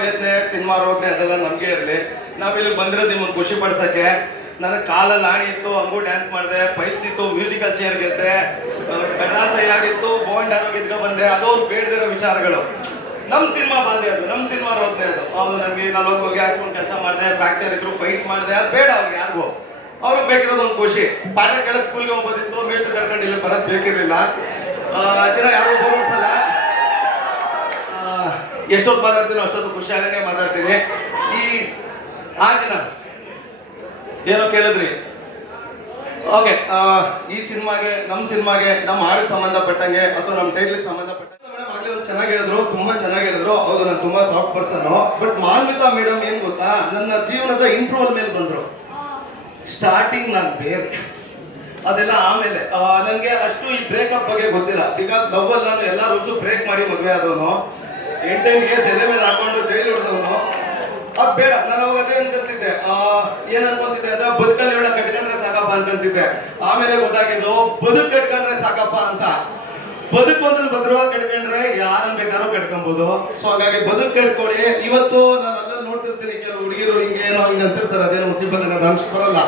ವೇದನೆ ಸಿನಿಮಾ ರೋದನೆ ಅದೆಲ್ಲ ನಮಗೆ ಇರಲಿ. ನಾವಿಲ್ಲಿ ಬಂದಿರೋದು ನಿಮ್ಮನ್ನು ಖುಷಿ ಪಡ್ಸಕ್ಕೆ. ನನಗೆ ಕಾಲಲ್ಲಿ ಆಣಿ ಇತ್ತು, ಹಂಗೂ ಡ್ಯಾನ್ಸ್ ಮಾಡಿದೆ, ಪೈಲ್ಸ್ ಇತ್ತು, ಮ್ಯೂಸಿಕಲ್ ಚೇರ್ ಗೆದ್ದೆ, ಕಡ್ರಾಸ ಆಗಿತ್ತು, ಬೋಂಡ್ ಆರೋ ಗೆದ್ಕೊ ಬಂದೆ. ಅದು ಅವ್ರು ಬೇಡದಿರೋ ವಿಚಾರಗಳು. ನಮ್ಮ ಸಿನಿಮಾ ಬಾಧೆ ಅದು, ನಮ್ಮ ಸಿನಿಮಾ ರೋದನೆ ಅದು. ಅವ್ರು ನನಗೆ 40 ಹೋಗಿ ಹಾಕ್ಕೊಂಡು ಕೆಲಸ ಮಾಡಿದೆ, ಫ್ರಾಕ್ಚರ್ ಇದ್ರು, ಫೈಟ್ ಮಾಡಿದೆ, ಅದು ಬೇಡ ಅವ್ರಿಗೆ ಯಾರಿಗೂ. ಅವ್ರಿಗೆ ಬೇಕಿರೋದು ಒಂದು ಖುಷಿ. ಪಾಠ ಕೇಳೋ ಸ್ಕೂಲ್ಗೆ ಹೋಗೋದಿತ್ತು, ಮೇಷ್ಟ್ರು ಕರ್ಕೊಂಡು ಇಲ್ಲಿ ಬರೋದು ಬೇಕಿರಲಿಲ್ಲ. ಚೆನ್ನಾಗಿ ಯಾರು ಹೋಗೋದಿಲ್ಲ. ಎಷ್ಟೊತ್ತು ಮಾತಾಡ್ತೀನಿ ಅಷ್ಟೊತ್ತು ಖುಷಿ ಆಗಂಗೆ ಮಾತಾಡ್ತೀನಿ. ಈ ಜನ ಏನೋ ಕೇಳಿದ್ರಿ. ಓಕೆ, ಈ ಸಿನಿಮಾಗೆ, ನಮ್ಮ ಹಾಡಿಗೆ ಸಂಬಂಧಪಟ್ಟಂಗೆ ಅಥವಾ ನಮ್ಮ ಟೈಟ್ಲಿಗೆ ಸಂಬಂಧಪಟ್ಟಂಗೆ ಮೇಡಮ್ ಆಗಲೇ ಚೆನ್ನಾಗಿ ಹೇಳಿದ್ರು, ತುಂಬ ಚೆನ್ನಾಗಿ ಹೇಳಿದ್ರು. ಹೌದು, ನಾನು ತುಂಬ soft person. But Manvita madam ಏನು ಗೊತ್ತಾ, ನನ್ನ ಜೀವನದ ಇಂಟ್ರೋಲ್ ಮೇಲೆ ಬಂದರು. ಸ್ಟಾರ್ಟಿಂಗ್ ನಾನು ಬೇರೆ, ಅದೆಲ್ಲ ಆಮೇಲೆ. ನನಗೆ ಅಷ್ಟು ಈ ಬ್ರೇಕಪ್ ಬಗ್ಗೆ ಗೊತ್ತಿಲ್ಲ. ಬಿಕಾಸ್ ಲವ್ವಲ್ಲಿ ನಾನು ಎಲ್ಲ ರೂಲ್ಸು ಬ್ರೇಕ್ ಮಾಡಿ ಮದುವೆ ಆದವನು. 8 ಸೆಲೆ ಮೇಲೆ ಹಾಕೊಂಡು ಜೈಲು ಹಿಡಿದವನು. ಅದು ಬೇಡ. ನಾನು ಅವಾಗ ಅದೇ ಅನ್ಕೊಂತಿದ್ದೆ. ಏನ್ ಅನ್ಕೊಂತಿದ್ದೆ ಅಂದ್ರೆ ಬದುಕಲ್ಲಿ ಹೇಳ ಕಟ್ಕೊಂಡ್ರೆ ಸಾಕಪ್ಪ ಅನ್ಕೊಂತಿದ್ದೆ. ಆಮೇಲೆ ಗೊತ್ತಾಗಿದ್ದು ಬದುಕು ಕಟ್ಕೊಂಡ್ರೆ ಸಾಕಪ್ಪ ಅಂತ. ಬದುಕೊಂದ್ರೆ ಭದ್ರವಾಗಿ ಕಟ್ಕೊಂಡ್ರೆ ಯಾರನ್ನ ಬೇಕಾದ್ರೂ ಕಟ್ಕೊಬಹುದು. ಸೊ ಹಾಗಾಗಿ ಬದುಕು ಕಟ್ಕೊಳ್ಳಿ. ಇವತ್ತು ನಾನು ಅಲ್ಲ ನೋಡ್ತಿರ್ತೀನಿ, ಕೆಲವು ಹುಡುಗಿರು ಹಿಂಗೇನೋ ಹಿಂಗ ಅಂತಿರ್ತಾರೆ, ಅದೇನೋ ಮುನ್ಸಿಪಲ್ ಅದು ಅಂಶ ಬರಲ್ಲ.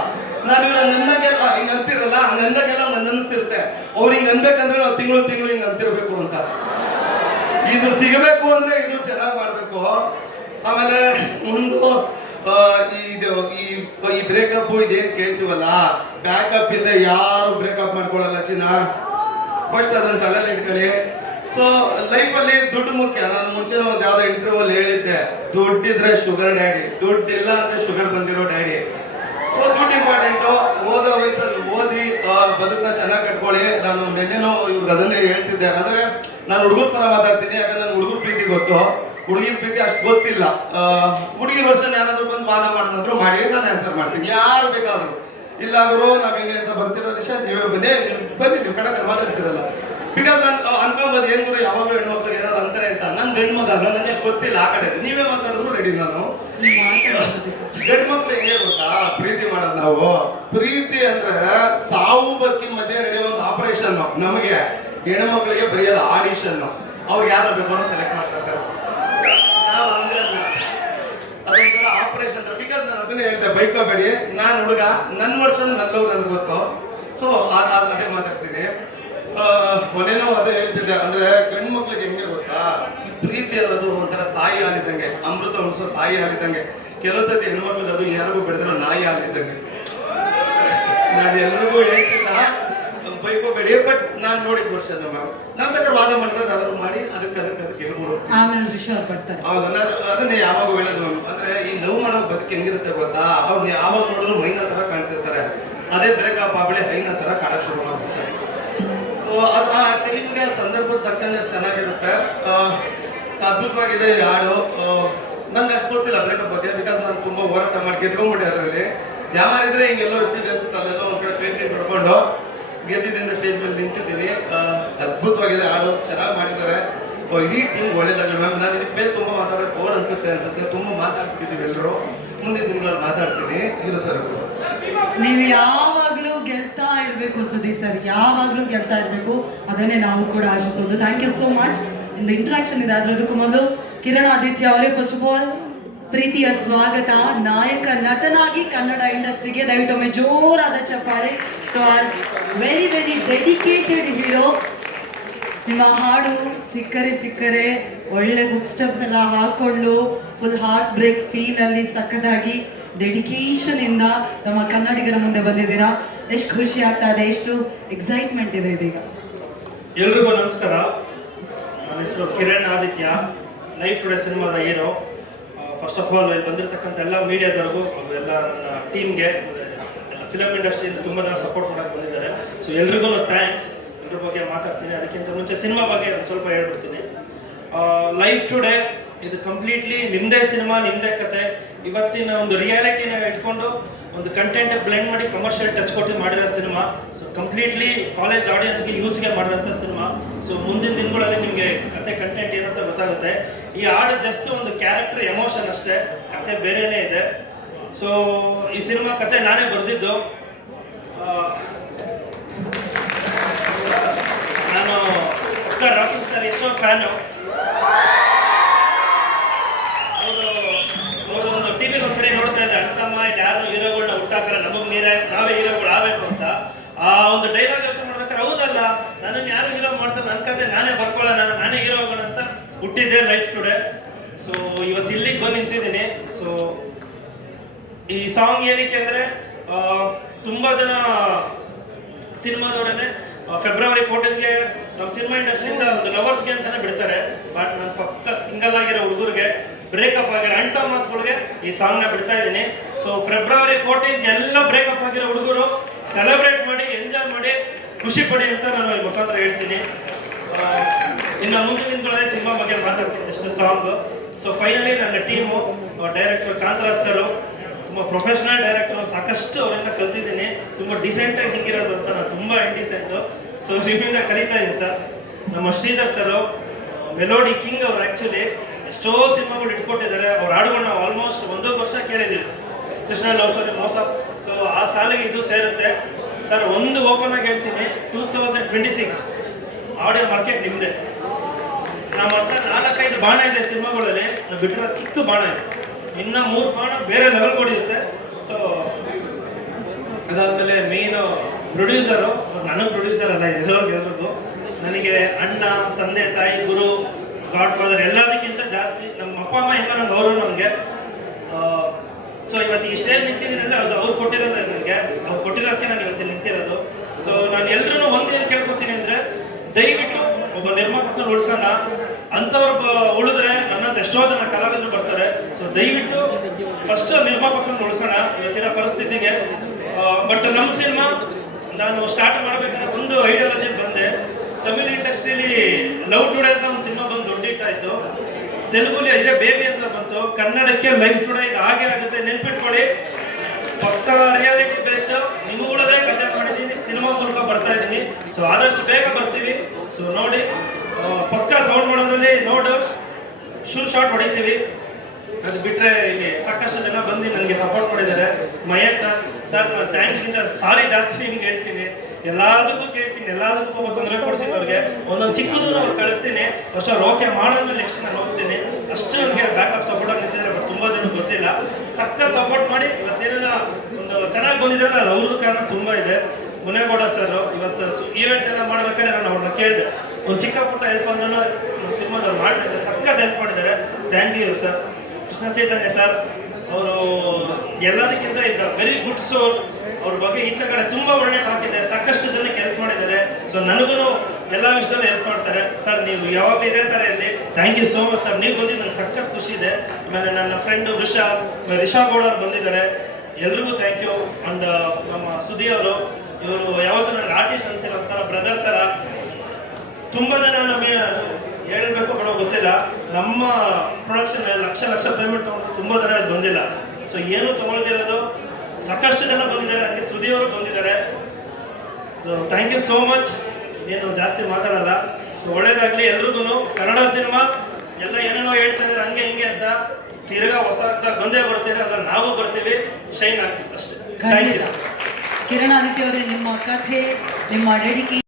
ನಾನು ಇವ್ರು ಹಂಗಂದಾಗೆಲ್ಲ ಹಿಂಗ ಅಂತಿರಲ್ಲ, ಹಂಗಂದಾಗೆಲ್ಲ ನಂಗೆ ಅನಿಸ್ತಿರುತ್ತೆ ಅವ್ರು ಹಿಂಗ ಅನ್ಬೇಕಂದ್ರೆ ನಾವು ತಿಂಗಳು ಹಿಂಗ ಅಂತಿರ್ಬೇಕು ಅಂತ. ಇದು ಸಿಗಬೇಕು ಅಂದ್ರೆ ಇದು ಚೆನ್ನಾಗಿ ಮಾಡ್ಬೇಕು. ಆಮೇಲೆ ಒಂದು ಈ ಬ್ರೇಕಪ್ ಇದೇನು ಕೇಳ್ತೀವಲ್ಲ, ಬ್ಯಾಕಪ್ ಇಲ್ಲದೆ ಯಾರು ಬ್ರೇಕಪ್ ಮಾಡ್ಕೊಳ್ಳಲ್ಲ ಚಿನ್ನ. ಫಸ್ಟ್ ಅದನ್ನ ತಲೆಯಲ್ಲಿ ಇಟ್ಕೊಳ್ಳಿ. ಸೊ ಲೈಫಲ್ಲಿ ದುಡ್ಡು ಮುಖ್ಯ. ನಾನು ಮುಂಚೆ ಒಂದು ಯಾವ್ದೋ ಇಂಟರ್ವ್ಯೂ ಅಲ್ಲಿ ಹೇಳಿದ್ದೆ, ದುಡ್ಡಿದ್ರೆ ಶುಗರ್ ಡ್ಯಾಡಿ, ದುಡ್ಡಿಲ್ಲ ಅಂದ್ರೆ ಶುಗರ್ ಬಂದಿರೋ ಡ್ಯಾಡಿ. ಸೊ ದುಡ್ಡು ಇಂಪಾರ್ಟೆಂಟು. ಓದೋ ವಯಸ್ಸಲ್ಲಿ ಓದಿ ಬದುಕನ್ನ ಚೆನ್ನಾಗಿ ಕಟ್ಕೊಳ್ಳಿ. ನಾನು ನೆನ್ನೆನೋ ಇವ್ರಿಗೆ ಅದನ್ನೇ ಹೇಳ್ತಿದ್ದೆ. ಅಂದ್ರೆ ನಾನು ಹುಡುಗರ ಪರ ಮಾತಾಡ್ತೀನಿ, ಯಾಕಂದ್ರೆ ನನ್ಗೆ ಹುಡುಗರ ಪ್ರೀತಿ ಗೊತ್ತು, ಹುಡುಗಿನ ಪ್ರೀತಿ ಅಷ್ಟು ಗೊತ್ತಿಲ್ಲ. ಹುಡುಗಿನ ವರ್ಷನ್ ಯಾರಾದ್ರೂ ಬಂದು ವಾದ ಮಾಡಿದ್ರು ಮಾಡಿ, ನಾನು ಆನ್ಸರ್ ಮಾಡ್ತೀನಿ, ಯಾರು ಬೇಕಾದ್ರು. ಇಲ್ಲ ಅವರು ನಾವ್ ಹಿಂಗೆ ಅಂತ ಬರ್ತಿರೋ ವಿಷಯ ನೀವೇ ಬನ್ನಿ ನೀವು ಕಡೆ ಮಾತಾಡ್ತಿರಲ್ಲ. ಬಿಕಾಸ್ ನಾನು ಅನ್ಕೊಂಬೋದು ಏನ್ ಗುರು ಯಾವಾಗಲೂ ಹೆಣ್ಮಕ್ಳಿಗೆ ಏನಾದ್ರು ಅಂತಾರೆ ಅಂತ. ನನ್ನ ಹೆಣ್ಮಗ ನನಗೆ ಅಷ್ಟು ಗೊತ್ತಿಲ್ಲ. ಆ ಕಡೆ ನೀವೇ ಮಾತಾಡಿದ್ರು ರೆಡಿ. ನಾನು ಹೆಣ್ಮಕ್ಳು ಹೆಂಗೆ ಗೊತ್ತಾ ಪ್ರೀತಿ ಮಾಡೋದು ನಾವು. ಪ್ರೀತಿ ಅಂದ್ರೆ ಸಾವು ಬದುಕಿನ ಮಧ್ಯೆ ನಡೆಯೋ ಒಂದು ಆಪರೇಷನ್. ನಮಗೆ ಹೆಣ್ಮಕ್ಳಿಗೆ ಬರೆಯೋದು ಆಡಿಷನ್. ಅವ್ರು ಯಾರು ಬೇಕಾದ್ರೂ ಸೆಲೆಕ್ಟ್ ಮಾಡ್ತಾರೆ. ನಾವು ಹಂಗಲ್ಲ, ಅದೊಂಥರ ಆಪರೇಷನ್. ಬಿಕಾಸ್ ನಾನು ಅದನ್ನೇ ಹೇಳ್ತೆ, ಬೈಕೋಬೇಡಿ. ನಾನು ಹುಡುಗ, ನನ್ನ ವರ್ಷನ್ ನಲ್ಲವು ನನಗೆ ಗೊತ್ತು. ಸೊ ಅದೇ ಮಾತಾಡ್ತೀನಿ. ಮೊನ್ನೆನೋ ಅದೇ ಹೇಳ್ತಿದ್ದೆ. ಅಂದ್ರೆ ಗಂಡು ಮಕ್ಳಿಗೆ ಹೆಂಗೆ ಗೊತ್ತಾ, ಪ್ರೀತಿ ಅನ್ನೋದು ಒಂಥರ ತಾಯಿ ಹಾಲಿದ್ದಂಗೆ, ಅಮೃತ ಉಣಿಸೋ ತಾಯಿ ಹಾಲಿದ್ದಂಗೆ. ಕೆಲವು ಸತಿ ಹೆಣ್ಮಕ್ಳಿಗೆ ಅದು ಯಾರಿಗೂ ಬೆಳೆದಿರೋ ನಾಯಿ ಹಾಲಿದ್ದಂಗೆ. ನಾನು ಎಲ್ರಿಗೂ ಹೇಳ್ತಿಲ್ಲ, ಬೈಕೋಬೇಡಿ. ಬಟ್ ನಾನು ನೋಡಿದ ವರ್ಷ ನಾನು ಬೇಕಾದ್ರೆ ವಾದ ಮಾಡಿದ್ರೆ ನಾನು ಮಾಡಿ ಅದಕ್ಕೆ ಹೇಳ್ಬೋದು. ಹೌದು, ನಾನು ಅದನ್ನೇ ಯಾವಾಗ ಹೇಳೋದು. ಅಂದ್ರೆ ಈ ಲವ್ ಮಾಡೋ ಬದುಕು ಹೆಂಗಿರುತ್ತೆ ಗೊತ್ತಾ, ಅವ್ರು ಯಾವಾಗ ನೋಡಿದ್ರು ಮೈನ ತರ ಕಾಣ್ತಿರ್ತಾರೆ. ಅದೇ ಬ್ರೇಕಪ್ ಆಗಲಿ ಹೈನ ತರ ಕಾಣಕ್ ಶುರು ಮಾಡ್ಬಿಡ್ತಾರೆ. ಸೊ ಅದು ಆ ಟೈಮ್ಗೆ ಸಂದರ್ಭದ ತಕ್ಕಂಗೆ ಚೆನ್ನಾಗಿರುತ್ತೆ. ಅದ್ಭುತವಾಗಿದೆ ಈ ಹಾಡು. ನನ್ಗೆ ಅಷ್ಟು ಗೊತ್ತಿಲ್ಲ ಬ್ರೇಕಪ್ ಬಗ್ಗೆ, ಬಿಕಾಸ್ ನಾನು ತುಂಬಾ ಹೋರಾಟ ಮಾಡಿ ಗೆದ್ಕೊಂಡ್ಬಿಟ್ಟೆ. ಅದರಲ್ಲಿ ಯಾರಿದ್ರೆ ಹಿಂಗೆಲ್ಲೋ ಇರ್ತಿದ್ದೆ ಅನ್ಸುತ್ತೆ. ಅಲ್ಲೆಲ್ಲೋ ಒಂದ್ ಕಡೆ ಪೇಂಟಿಂಗ್ ಮಾಡ್ಕೊಂಡು ಗೆದ್ದಿದ್ದರಿಂದ ಸ್ಟೇಜ್ ಮೇಲೆ ನಿಂತಿದ್ದೀನಿ. ಅದ್ಭುತವಾಗಿದೆ ಹಾಡು, ಚೆನ್ನಾಗಿ ಮಾಡಿದ್ದಾರೆ. ಇಡೀ ಟೀಮ್ ಒಳ್ಳೇದಾಗಲಿ ಮ್ಯಾಮ್. ನಾನು ಇದಕ್ಕೆ ಬೇರೆ ತುಂಬ ಮಾತಾಡೋಕೆ ಓವರ್ ಅನ್ಸುತ್ತೆ. ತುಂಬ ಮಾತಾಡ್ತಿದ್ದೀವಿ ಎಲ್ಲರೂ. ಮುಂದಿನ ದಿನಗಳಲ್ಲಿ ಮಾತಾಡ್ತೀನಿ. ಇರು ಸರ್, ನೀವು ಯಾವಾಗಲೂ ಗೆಲ್ತಾ ಇರಬೇಕು ಸುದೀಪ್ ಸರ್, ಯಾವಾಗಲೂ ಗೆಲ್ತಾ ಇರಬೇಕು. ಅದನ್ನೇ ನಾವು ಕೂಡ ಆಶಿಸೋದು. Thank you so much. ಇಂದು ಇಂಟ್ರಾಕ್ಷನ್ ಇದೆ. ಅದಕ್ಕೂ ಮೊದಲು ಕಿರಣ್ ಆದಿತ್ಯ ಅವರೇ ಫಸ್ಟ್ ಆಫ್ ಆಲ್ ಪ್ರೀತಿಯ ಸ್ವಾಗತ. ನಾಯಕ ನಟನಾಗಿ ಕನ್ನಡ ಇಂಡಸ್ಟ್ರಿಗೆ ದಯವಿಟ್ಟೊಮ್ಮೆ ಜೋರಾದ ಚಪ್ಪಾಳೆ. Very very dedicated hero. ನಿಮ್ಮ ಹಾಡು ಸಿಕ್ಕರೆ ಒಳ್ಳೆ ಹುಕ್ ಸ್ಟೆಪ್ ಎಲ್ಲ ಹಾಕೊಂಡು ಫುಲ್ ಹಾರ್ಟ್ ಬ್ರೇಕ್ ಫೀಲ್ ಅಲ್ಲಿ ಸಕ್ಕದಾಗಿ ಡೆಡಿಕೇಶನ್ ಇಂದ ನಮ್ಮ ಕನ್ನಡಿಗರ ಮುಂದೆ ಬಂದಿದ್ದೀರಾ. ಎಷ್ಟು ಖುಷಿ ಆಗ್ತಾ ಇದೆ, ಎಷ್ಟು ಎಕ್ಸೈಟ್ಮೆಂಟ್ ಇದೆ ಇದೀಗ. ಎಲ್ರಿಗೂ ನಮಸ್ಕಾರ. ನನ್ನ ಹೆಸರು ಕಿರಣ್ ಆದಿತ್ಯ, ಲೈಫ್ ಟುಡೇ ಸಿನಿಮಾದ ಹೀರೋ. ಫಸ್ಟ್ ಆಫ್ ಆಲ್ ಇಲ್ಲಿ ಬಂದಿರತಕ್ಕಂಥ ಎಲ್ಲ ಮೀಡಿಯಾದವ್ರಿಗೂ, ಎಲ್ಲ ನನ್ನ ಟೀಮ್ಗೆ, ಫಿಲಮ್ ಇಂಡಸ್ಟ್ರಿಯಿಂದ ತುಂಬ ಜನ ಸಪೋರ್ಟ್ ಮಾಡೋಕ್ಕೆ ಬಂದಿದ್ದಾರೆ. ಸೊ ಎಲ್ರಿಗೂ ಥ್ಯಾಂಕ್ಸ್. ಇದ್ರ ಬಗ್ಗೆ ಮಾತಾಡ್ತೀನಿ. ಅದಕ್ಕಿಂತ ಮುಂಚೆ ಸಿನಿಮಾ ಬಗ್ಗೆ ನಾನು ಸ್ವಲ್ಪ ಹೇಳ್ಬಿಡ್ತೀನಿ. ಲೈಫ್ ಟುಡೇ ಇದು ಕಂಪ್ಲೀಟ್ಲಿ ನಿಮ್ಮದೇ ಸಿನಿಮಾ, ನಿಮ್ಮದೇ ಕತೆ. ಇವತ್ತಿನ ಒಂದು ರಿಯಾಲಿಟಿನ ಇಟ್ಕೊಂಡು ಒಂದು ಕಂಟೆಂಟ್ ಬ್ಲೆಂಡ್ ಮಾಡಿ ಕಮರ್ಷಿಯಲ್ ಟಚ್ ಕೊಟ್ಟು ಮಾಡಿರೋ ಸಿನಿಮಾ. ಸೊ ಕಂಪ್ಲೀಟ್ಲಿ ಕಾಲೇಜ್ ಆಡಿಯನ್ಸ್ಗೆ ಯೂಸ್ಗೆ ಮಾಡಿರೋಂಥ ಸಿನಿಮಾ. ಸೊ ಮುಂದಿನ ದಿನಗಳಲ್ಲಿ ನಿಮಗೆ ಕತೆ ಕಂಟೆಂಟ್ ಏನಂತ ಗೊತ್ತಾಗುತ್ತೆ. ಈ ಹಾಡು ಜಸ್ಟ್ ಒಂದು ಕ್ಯಾರೆಕ್ಟರ್ ಎಮೋಷನ್ ಅಷ್ಟೇ, ಕತೆ ಬೇರೆಯೇ ಇದೆ. ಸೊ ಈ ಸಿನಿಮಾ ಕತೆ ನಾನೇ ಬರೆದಿದ್ದು. ನಾನು ರಾಕಿಂಗ್ ಸರ್ ಎಷ್ಟೋ ಫ್ಯಾನು. ಅವರು ಬೇಡಮ್ಮ ಇಲ್ಲಿ ಯಾರು ಹೀರೋಗಳನ್ನ ಹುಟ್ಟಾಕಲ್ಲ, ನಮಗೆ ನಾವೇ ಹೀರೋಗಳು ಆಗಬೇಕು ಅಂತ ಆ ಒಂದು ಡೈಲಾಗ್ ಯೋಚನೆ ಮಾಡ್ಬೇಕಾದ್ರೆ ಹೌದಲ್ಲ, ನನ್ನನ್ನು ಯಾರು ಹೀರೋ ಮಾಡ್ತಾರೆ, ನನ್ನ ಕತೆ ನಾನೇ ಬರ್ಕೊಳ್ಳೋಣ, ನಾನೇ ಹೀರೋ ಆಗೋಣ ಅಂತ ಹುಟ್ಟಿದ್ದೆ ಲೈಫ್ ಟುಡೇ. ಸೊ ಇವತ್ತು ಇಲ್ಲಿಗೆ ಬಂದು ನಿಂತಿದ್ದೀನಿ. ಸೊ ಈ ಸಾಂಗ್ ಏನಕ್ಕೆ ಅಂದರೆ ತುಂಬ ಜನ ಸಿನಿಮಾದವರೇ ಫೆಬ್ರವರಿ 14ಗೆ ನಮ್ಮ ಸಿನಿಮಾ ಇಂಡಸ್ಟ್ರಿಯಿಂದ ಒಂದು ಲವರ್ಸ್ಗೆ ಅಂತಾನೆ ಬಿಡ್ತಾರೆ. ಬಟ್ ನಾನು ಪಕ್ಕ ಸಿಂಗಲ್ ಆಗಿರೋ ಹುಡುಗರಿಗೆ, ಬ್ರೇಕಪ್ ಆಗಿರೋ ಅಣ್ಣ ತಮ್ಮಸ್ಗಳಿಗೆ ಈ ಸಾಂಗ್ನ ಬಿಡ್ತಾ ಇದ್ದೀನಿ. ಸೊ ಫೆಬ್ರವರಿ 14th ಎಲ್ಲ ಬ್ರೇಕಪ್ ಆಗಿರೋ ಹುಡುಗರು ಸೆಲೆಬ್ರೇಟ್ ಮಾಡಿ, ಎಂಜಾಯ್ ಮಾಡಿ, ಖುಷಿ ಪಡಿ ಅಂತ ನಾನು ಈ ಮುಖಾಂತರ ಹೇಳ್ತೀನಿ. ಇನ್ನು ಮುಂದಿನ ದಿನಗಳಲ್ಲಿ ಸಿನಿಮಾ ಬಗ್ಗೆ ಮಾತಾಡ್ತೀನಿ ಅಷ್ಟು ಸಾಂಗು. ಸೊ ಫೈನಲಿ ನನ್ನ ಟೀಮು, ಡೈರೆಕ್ಟರ್ ಕಾಂತರಾಜ್ ಸರು ತುಂಬ ಪ್ರೊಫೆಷನಲ್ ಡೈರೆಕ್ಟರ್, ಸಾಕಷ್ಟು ಅವರಿಂದ ಕಲ್ತಿದ್ದೀನಿ. ತುಂಬ ಡಿಸೆಂಟಾಗಿ ಹಿಂಗಿರೋದು ಅಂತ, ನಾನು ತುಂಬ ಇಂಡಿಸೆಂಟು. ಸೊ ನಿಮ್ಮಿಂದ ಕಲಿತಾ ಇದ್ದೀನಿ ಸರ್. ನಮ್ಮ ಶ್ರೀಧರ್ ಸರು ಮೆಲೋಡಿ ಕಿಂಗ್ ಅವರು, ಆ್ಯಕ್ಚುಲಿ ಎಷ್ಟೋ ಸಿನಿಮಾಗಳು ಇಟ್ಕೊಟ್ಟಿದ್ದಾರೆ. ಅವ್ರ ಹಾಡುಗಳು ನಾವು ಆಲ್ಮೋಸ್ಟ್ 1 ವರ್ಷ ಕೇಳಿದ್ದೀವಿ. ಕೃಷ್ಣ ಲವ್ ಸ್ಟೋರಿ, ಮೋಸ. ಸೊ ಆ ಸಾಲಿಗೆ ಇದು ಸೇರುತ್ತೆ ಸರ್. ಒಂದು ಓಪನ್ ಆಗಿ ಹೇಳ್ತೀನಿ, 2026 ಆಡಿಯೋ ಮಾರ್ಕೆಟ್ ನಿಮ್ಮದೇ. ನಮ್ಮ ಹತ್ರ 4-5 ಬಾಣ ಇದೆ ಸಿನಿಮಾಗಳಲ್ಲಿ, ನಾವು ಬಿಟ್ಟಿರೋ ಚಿಕ್ಕ ಬಾಣ ಇದೆ, ಇನ್ನು 3 ಬಾಣ ಬೇರೆ ಲೆವೆಲ್ ಹೊಡೆಯುತ್ತೆ. ಸೊ ಅದಾದಮೇಲೆ ಮೇಯ್ನು ಪ್ರೊಡ್ಯೂಸರು, ನನಗೆ ಪ್ರೊಡ್ಯೂಸರ್ ಅಲ್ಲ ನಿಜವಾಗಿ ಹೇಳ್ಬೋದು, ನನಗೆ ಅಣ್ಣ, ತಂದೆ ತಾಯಿ, ಗುರು, ಗಾಡ್ ಫಾದರ್ ಎಲ್ಲದಕ್ಕಿಂತ ಜಾಸ್ತಿ ನಮ್ಮ ಅಪ್ಪ ಅಮ್ಮ ಹೆಂಗ ನಂಗೆ ಅವರು ನನಗೆ. ಸೊ ಇವತ್ತು ಈ ಸ್ಟೇಜ್ ನಿಂತಿದ್ದೀನಿ ಅಂದರೆ ಅದು ಅವ್ರು ಕೊಟ್ಟಿರೋದೇ ನನಗೆ, ಅವ್ರು ಕೊಟ್ಟಿರೋದಕ್ಕೆ ನಾನು ಇವತ್ತು ನಿಂತಿರೋದು. ಸೊ ನಾನು ಎಲ್ಲರೂ ಒಂದೇನು ಕೇಳ್ಕೊತೀನಿ ಅಂದರೆ, ದಯವಿಟ್ಟು ಒಬ್ಬ ನಿರ್ಮಾಪಕನ ಉಳಿಸೋಣ. ಅಂಥವ್ರು ಉಳಿದ್ರೆ ನನ್ನಂತ ಎಷ್ಟೋ ಜನ ಕಲಾವಿದರು ಬರ್ತಾರೆ. ಸೊ ದಯವಿಟ್ಟು ಫಸ್ಟ್ ನಿರ್ಮಾಪಕನ ಉಳಿಸೋಣ ಇವತ್ತಿನ ಪರಿಸ್ಥಿತಿಗೆ. ಬಟ್ ನಮ್ಮ ಸಿನಿಮಾ ನಾನು ಸ್ಟಾರ್ಟ್ ಮಾಡಬೇಕಾದ್ರೆ ಒಂದು ಐಡಿಯಾಲಜಿ ಬಂದೆ. ತಮಿಳ್ ಇಂಡಸ್ಟ್ರಿಯಲ್ಲಿ ಲವ್ ಟುಡೇ ಅಂತ ಒಂದು ಸಿನಿಮಾ ಬಂದು ದೊಡ್ಡ ಹಿಟ್ ಆಯಿತು. ತೆಲುಗುಲಿ ಇದೇ ಬೇಬಿ ಅಂತ ಬಂತು. ಕನ್ನಡಕ್ಕೆ ಲೈಫ್ ಟುಡೇ ಇದು ಹಾಗೆ ಆಗುತ್ತೆ, ನೆನ್ಪಿಟ್ಕೊಳ್ಳಿ. ಪಕ್ಕ ರಿಯಾಲಿಟಿ ಬೇಸ್ಡ್ ನಿಮ್ಮಗಳದೇ ಕಥೆ ಮಾಡಿದ್ದೀನಿ, ಸಿನಿಮಾ ಮೂಲಕ ಬರ್ತಾ ಇದ್ದೀನಿ. ಸೊ ಆದಷ್ಟು ಬೇಗ ಬರ್ತೀವಿ. ಸೊ ನೋಡಿ, ಪಕ್ಕ ಸೌಂಡ್ ಮಾಡೋದ್ರಲ್ಲಿ ನೋಡು ಶೂರ್ ಶಾಟ್ ಹೊಡಿತೀವಿ. ಅದು ಬಿಟ್ಟರೆ ಇಲ್ಲಿ ಸಾಕಷ್ಟು ಜನ ಬಂದು ನನಗೆ ಸಪೋರ್ಟ್ ಮಾಡಿದ್ದಾರೆ. ಮಹೇಶ್ ಸರ್ ನಾನು ಥ್ಯಾಂಕ್ಸ್ಗಿಂತ ಸಾರಿ ಜಾಸ್ತಿ ನಿಮ್ಗೆ ಹೇಳ್ತೀನಿ. ಎಲ್ಲದಕ್ಕೂ ಕೇಳ್ತೀನಿ, ಎಲ್ಲದಕ್ಕೂ ತೊಂದರೆ ಕೊಡ್ತೀನಿ ಅವ್ರಿಗೆ. ಒಂದೊಂದು ಚಿಕ್ಕದನ್ನು ಅವ್ರು ಕಳಿಸ್ತೀನಿ. ಫಸ್ಟ್ ಅವ್ರು ಓಕೆ ಮಾಡೋದ್ಮೇಲೆ ನೆಕ್ಸ್ಟ್ ನಾನು ಹೋಗ್ತೀನಿ. ಅಷ್ಟು ನನಗೆ ಬ್ಯಾಕಪ್ ಸಪೋರ್ಟ್ ಆಗಿ ನಿಂತಿದ್ದಾರೆ. ಬಟ್ ತುಂಬ ಜನ ಗೊತ್ತಿಲ್ಲ, ಸಕ್ಕ ಸಪೋರ್ಟ್ ಮಾಡಿ ಇವತ್ತೇನೆಲ್ಲ ಒಂದು ಚೆನ್ನಾಗಿ ಬಂದಿದ್ದಾರೆ. ಅದು ಅವ್ರದ್ದು ಕಾರಣ ತುಂಬ ಇದೆ. ಮುನೇಗೌಡ ಸರ್ ಇವತ್ತು ಈವೆಂಟ್ ಎಲ್ಲ ಮಾಡ್ಬೇಕಾದ್ರೆ ನಾನು ಅವ್ರನ್ನ ಕೇಳಿದೆ, ಒಂದು ಚಿಕ್ಕ ಪುಟ್ಟ ಹೆಲ್ಪ್ ಅಂದ್ರೆ ನಮ್ಮ ಸಿನಿಮಾದವ್ರು ಮಾಡಿದ್ದಾರೆ, ಸಕ್ಕತ್ ಹೆಲ್ಪ್ ಮಾಡಿದ್ದಾರೆ. Thank you sir. Krishna Chaitanya sir ಅವರು ಎಲ್ಲದಕ್ಕಿಂತ is a very good soul. ಅವ್ರ ಬಗ್ಗೆ ಈಚೆ ಕಡೆ ತುಂಬ ಒಳ್ಳೆ ಹಾಕಿದೆ, ಸಾಕಷ್ಟು ಜನಕ್ಕೆ ಹೆಲ್ಪ್ ಮಾಡಿದ್ದಾರೆ. ಸೊ ನನಗೂ ಎಲ್ಲ ವಿಷಯದಲ್ಲೂ ಹೆಲ್ಪ್ ಮಾಡ್ತಾರೆ. ಸರ್ ನೀವು ಯಾವಾಗಲೂ ಇದೇ ಥರ ಇರಲಿ. Thank you so much sir. ನೀವು ಬಂದಿದ್ದು ನಂಗೆ ಸಖತ್ ಖುಷಿ ಇದೆ. ಆಮೇಲೆ ನನ್ನ ಫ್ರೆಂಡು ರಿಷಾ ಗೌಡ ಅವ್ರು ಬಂದಿದ್ದಾರೆ, ಎಲ್ರಿಗೂ ಥ್ಯಾಂಕ್ ಯು. ಆ್ಯಂಡ್ ನಮ್ಮ ಸುದಿ ಅವರು, ಇವರು ಯಾವತ್ತೂ ನನಗೆ ಆರ್ಟಿಸ್ಟ್ ಅನ್ಸಿಲ್ಲ, ಒಂಥರ ಬ್ರದರ್ ಥರ. ತುಂಬ ಜನ ನಮಗೆ ಹೇಳಬೇಕು ಕೊಡೋ ಗೊತ್ತಿಲ್ಲ, ನಮ್ಮ ಪ್ರೊಡಕ್ಷನ್ ಲಕ್ಷ ಪೇಮೆಂಟ್ ತೊಗೊಂಡು ತುಂಬ ಜನ ಇಲ್ಲಿ ಬಂದಿಲ್ಲ. ಸೊ ಏನೂ ತೊಗೊಳ್ದಿರೋದು ಸಾಕಷ್ಟು ಜನ ಬಂದಿದ್ದಾರೆ. ಅದಕ್ಕೆ ಸುದಿಯವರು ಬಂದಿದ್ದಾರೆ. So thank you so much. ಏನು ಜಾಸ್ತಿ ಮಾತಾಡಲ್ಲ. ಸೊ ಒಳ್ಳೇದಾಗಲಿ ಎಲ್ರಿಗೂ. ಕನ್ನಡ ಸಿನಿಮಾ ಎಲ್ಲ ಏನೇನೋ ಹೇಳ್ತಿದ್ದಾರೆ ಹಂಗೆ ಹಿಂಗೆ ಅಂತ, ತಿರ್ಗಾ ಹೊಸ ಬಂದೇ ಬರ್ತೀವಿ, ಅದ್ರಲ್ಲಿ ನಾವು ಬರ್ತೀವಿ, ಶೈನ್ ಆಗ್ತೀವಿ ಅಷ್ಟೇ. Thank you. ಕಿರಣ್ ಆದಿತ್ಯ ಅವರೇ, ನಿಮ್ಮ ಕಥೆ, ನಿಮ್ಮ ಡೆಡಿಕೇಶನ್